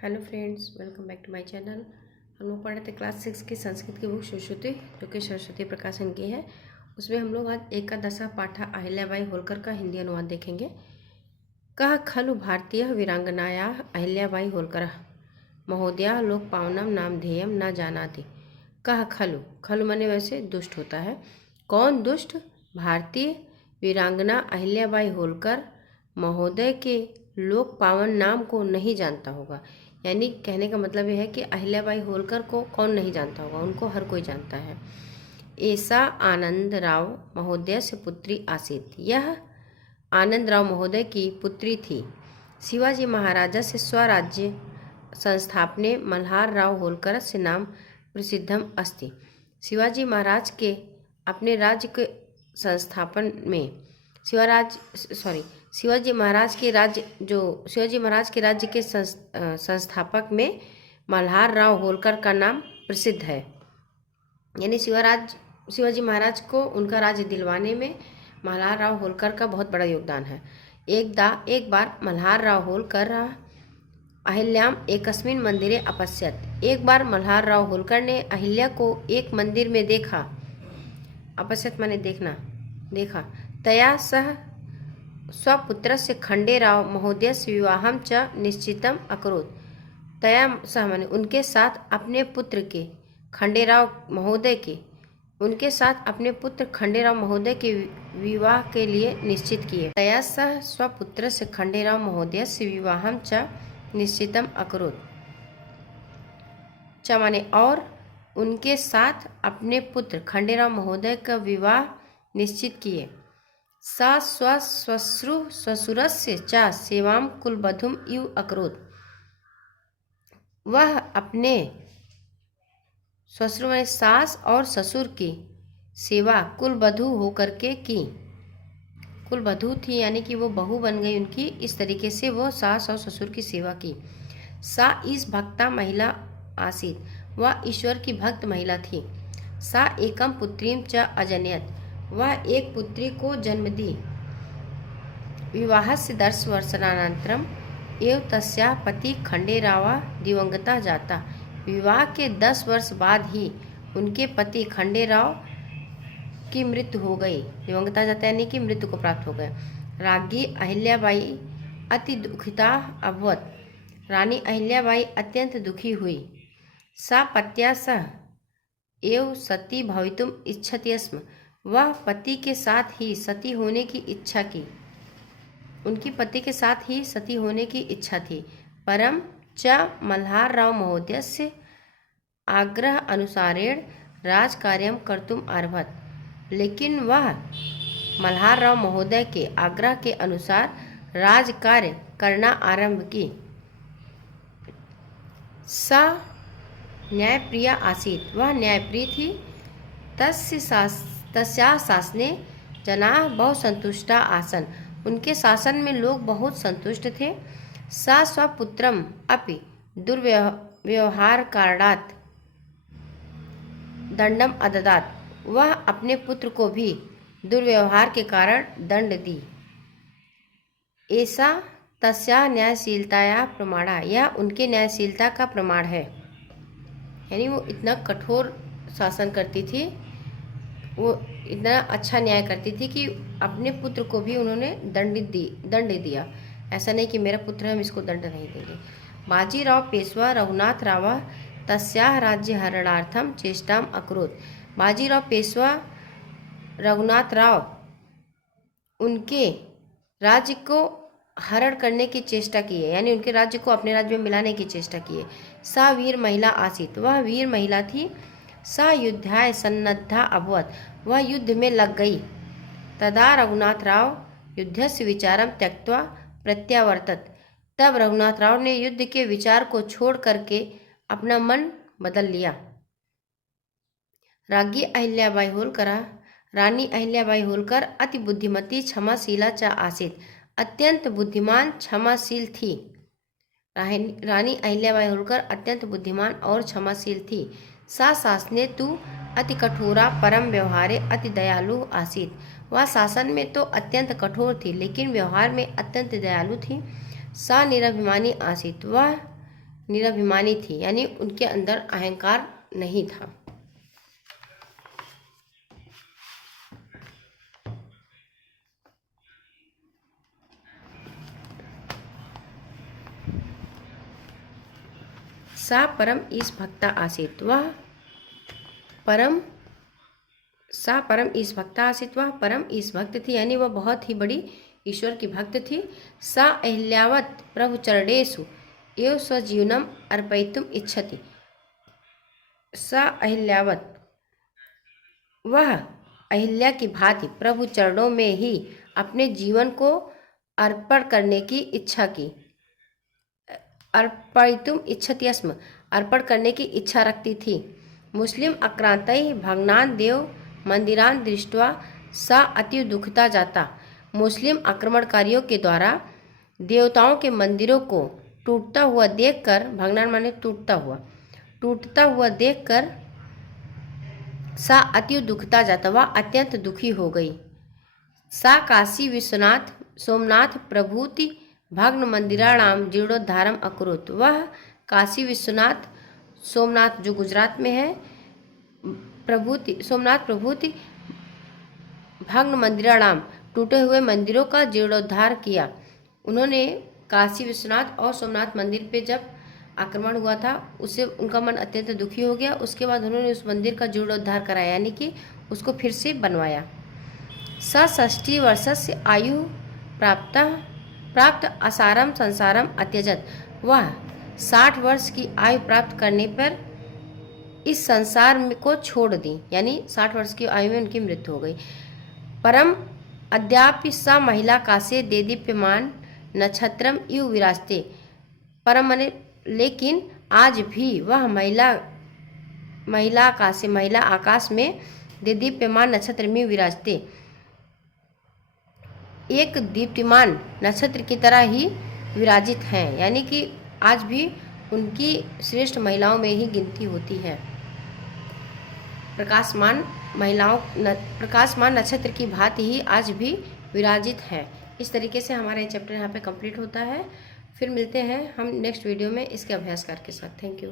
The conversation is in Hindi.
Hello friends, welcome back to my channel. हम लोग पढ़ रहे थे क्लास 6 की संस्कृत की बुक सुश्रुति, जो कि सरस्वती प्रकाशन की है। उसमें हम लोग आज एकादशा पाठा अहिल्याबाई होलकर का हिंदी अनुवाद देखेंगे। कह खलु भारतीय वीरांगनाया अहिल्याबाई होलकर महोदया लोक पावनम नामधेयम न जानाति। कह खलु, खलु माने वैसे दुष्ट होता है। कौन दुष्ट? भारतीय वीरांगना अहिल्याबाई होलकर महोदय के लोक पावन नाम को नहीं जानता होगा। यानी कहने का मतलब यह है कि अहिल्याबाई होलकर को कौन नहीं जानता होगा, उनको हर कोई जानता है। ऐसा आनंद राव महोदय से पुत्री आसीत, यह आनंद राव महोदय की पुत्री थी। शिवाजी महाराजा से स्वराज्य संस्थापने मल्हार राव होलकर से नाम प्रसिद्धम अस्ति। शिवाजी महाराज के अपने राज्य के संस्थापन में शिवाजी महाराज के राज्य के संस्थापक में मल्हार राव होलकर का नाम प्रसिद्ध है। यानी शिवाजी महाराज को उनका राज्य दिलवाने में मल्हार राव होलकर का बहुत बड़ा योगदान है। एक बार मल्हार राव होलकर अहिल्याम एकस्मिन मंदिरे अपश्यत। एक बार मल्हार राव होलकर ने अहिल्या को एक मंदिर में देखा। अपश्यत माने देखा। तया सह स्वपुत्रस्य खंडेराव महोदयस्य विवाहं च निश्चितम अकरोत्। तया सह माने उनके साथ अपने पुत्र खंडेराव महोदय के विवाह के लिए निश्चित किए। तया सह स्वपुत्रस्य खंडेराव महोदयस्य विवाहं च निश्चितम अकरोत्। च माने और उनके साथ अपने पुत्र खंडेराव महोदय का विवाह निश्चित किए। सा स्वश्रुरस्य च सेवां कुलवधूम इव अकरोत्। वह अपने श्वश्रु में सास और ससुर की सेवा कुलवधू होकर के की। कुलवधू थी यानी कि वो बहू बन गई उनकी, इस तरीके से वो सास और ससुर की सेवा की। सा इस भक्ता महिला आसीत, वह ईश्वर की भक्त महिला थी। सा एकम पुत्रीम च अजनयत, वह एक पुत्री को जन्म दी। विवाहस्य 10 वर्षानन्तरम एव तस्या पति खंडेरावा दिवंगता जाता। विवाह के 10 वर्ष बाद ही उनके पति खंडेराव की मृत्यु हो गई। दिवंगता जाता यानी कि मृत्यु को प्राप्त हो गए। राज्ञी अहिल्याबाई अति दुखिता अभवत, रानी अहिल्याबाई अत्यंत दुखी हुई। सा पत्या सह एव सती भवितुम इच्छति स्म, वह पति के साथ ही सती होने की इच्छा की। उनकी पति के साथ ही सती होने की इच्छा थी। परम च मल्हार राव महोदयस्य आग्रह अनुसारेण राजकार्यम कर्तुम आरभत, लेकिन वह मल्हार राव महोदय के आग्रह के अनुसार राजकार्य करना आरंभ की। सा न्यायप्रिया आसीत, वह न्यायप्रिय थी। तस्या शासने जनाः बहु संतुष्टा आसन, उनके शासन में लोग बहुत संतुष्ट थे। सा स्वपुत्रम अपि दुर्व्यवहार कारणात् दंडम अददात, वह अपने पुत्र को भी दुर्व्यवहार के कारण दंड दी। ऐसा तस्या न्यायशीलताया प्रमाणा, यह उनके न्यायशीलता का प्रमाण है। यानी वो इतना कठोर शासन करती थी, वो इतना अच्छा न्याय करती थी कि अपने पुत्र को भी उन्होंने दंड दिया। ऐसा नहीं कि मेरा पुत्र है हम इसको दंड नहीं देंगे। बाजीराव पेशवा रघुनाथ राव तस्याः राज्य हरणार्थम चेष्टाम अकरोत्। बाजीराव पेशवा रघुनाथ राव उनके राज्य को हरण करने की चेष्टा की है, यानी उनके राज्य को अपने राज्य में मिलाने की चेष्टा की है। सा वीर महिला आसीत, वह वीर महिला थी। सा युद्धाय सन्नद्धा अभवत, वह युद्ध में लग गई। तदा रघुनाथ राव युद्धस्य विचारम त्यक्त्वा प्रत्यावर्तत, तब रघुनाथ राव ने युद्ध के विचार को छोड़ करके अपना मन बदल लिया। रानी अहिल्याबाई होलकर अति बुद्धिमती क्षमाशीला च आसीत, अत्यंत बुद्धिमान क्षमाशील थी। रानी अहिल्याबाई होलकर अत्यंत बुद्धिमान और क्षमाशील थी। सा शासने तु अति कठोरा परम व्यवहारे अति दयालु आसीत, वह शासन में तो अत्यंत कठोर थी लेकिन व्यवहार में अत्यंत दयालु थी। सा निराभिमानी आसीत, वह निराभिमानी थी, यानी उनके अंदर अहंकार नहीं था। सा परम ईश भक्ता आसीत, वह परम ईश भक्त थी, यानी वह बहुत ही बड़ी ईश्वर की भक्त थी। सा अहिल्यावत प्रभु चरणेषु एव स्वजीवनम अर्पयितुम इच्छति। सा अहिल्यावत, वह अहिल्या की भांति प्रभु चरणों में ही अपने जीवन को अर्पण करने की इच्छा की। अर्पयितुम इच्छति स्म, अर्पण करने की इच्छा रखती थी। मुस्लिम आक्रांतैः भग्नान् देव मंदिरान दृष्ट्वा सा अति दुखिता जाता। मुस्लिम आक्रमणकारियों के द्वारा देवताओं के मंदिरों को टूटता हुआ देखकर, भग्नान माने टूटता हुआ देखकर सा अति दुखिता जाता, वह अत्यंत दुखी हो गई। सा काशी विश्वनाथ सोमनाथ प्रभूति भग्न मंदिराणाम जीर्णोद्धारम अकुरुत, वह काशी विश्वनाथ सोमनाथ जो गुजरात में है, सोमनाथ प्रभूति भग्न मंदिराणाम टूटे हुए मंदिरों का जीर्णोद्धार किया। उन्होंने काशी विश्वनाथ और सोमनाथ मंदिर पे जब आक्रमण हुआ था, उससे उनका मन अत्यंत दुखी हो गया। उसके बाद उन्होंने उस मंदिर का जीर्णोद्धार कराया, यानी कि उसको फिर से बनवाया। 60 वर्षस्य आयु प्राप्त असारम संसारम अत्यजत, वह 60 वर्ष की आयु प्राप्त करने पर इस संसार को छोड़ दी, यानी 60 वर्ष की आयु में उनकी मृत्यु हो गई। परम अद्यापि सा महिला कासे देदीप्यमान नक्षत्रम इव विराजते, परम माने लेकिन आज भी वह महिला आकाश में देदीप्यमान नक्षत्र में विराजते, एक दीप्तिमान नक्षत्र की तरह ही विराजित हैं, यानी कि आज भी उनकी श्रेष्ठ महिलाओं में ही गिनती होती है। प्रकाशमान नक्षत्र की भांति ही आज भी विराजित है। इस तरीके से हमारा ये चैप्टर यहाँ पे कंप्लीट होता है। फिर मिलते हैं हम नेक्स्ट वीडियो में इसके अभ्यास के साथ। Thank you.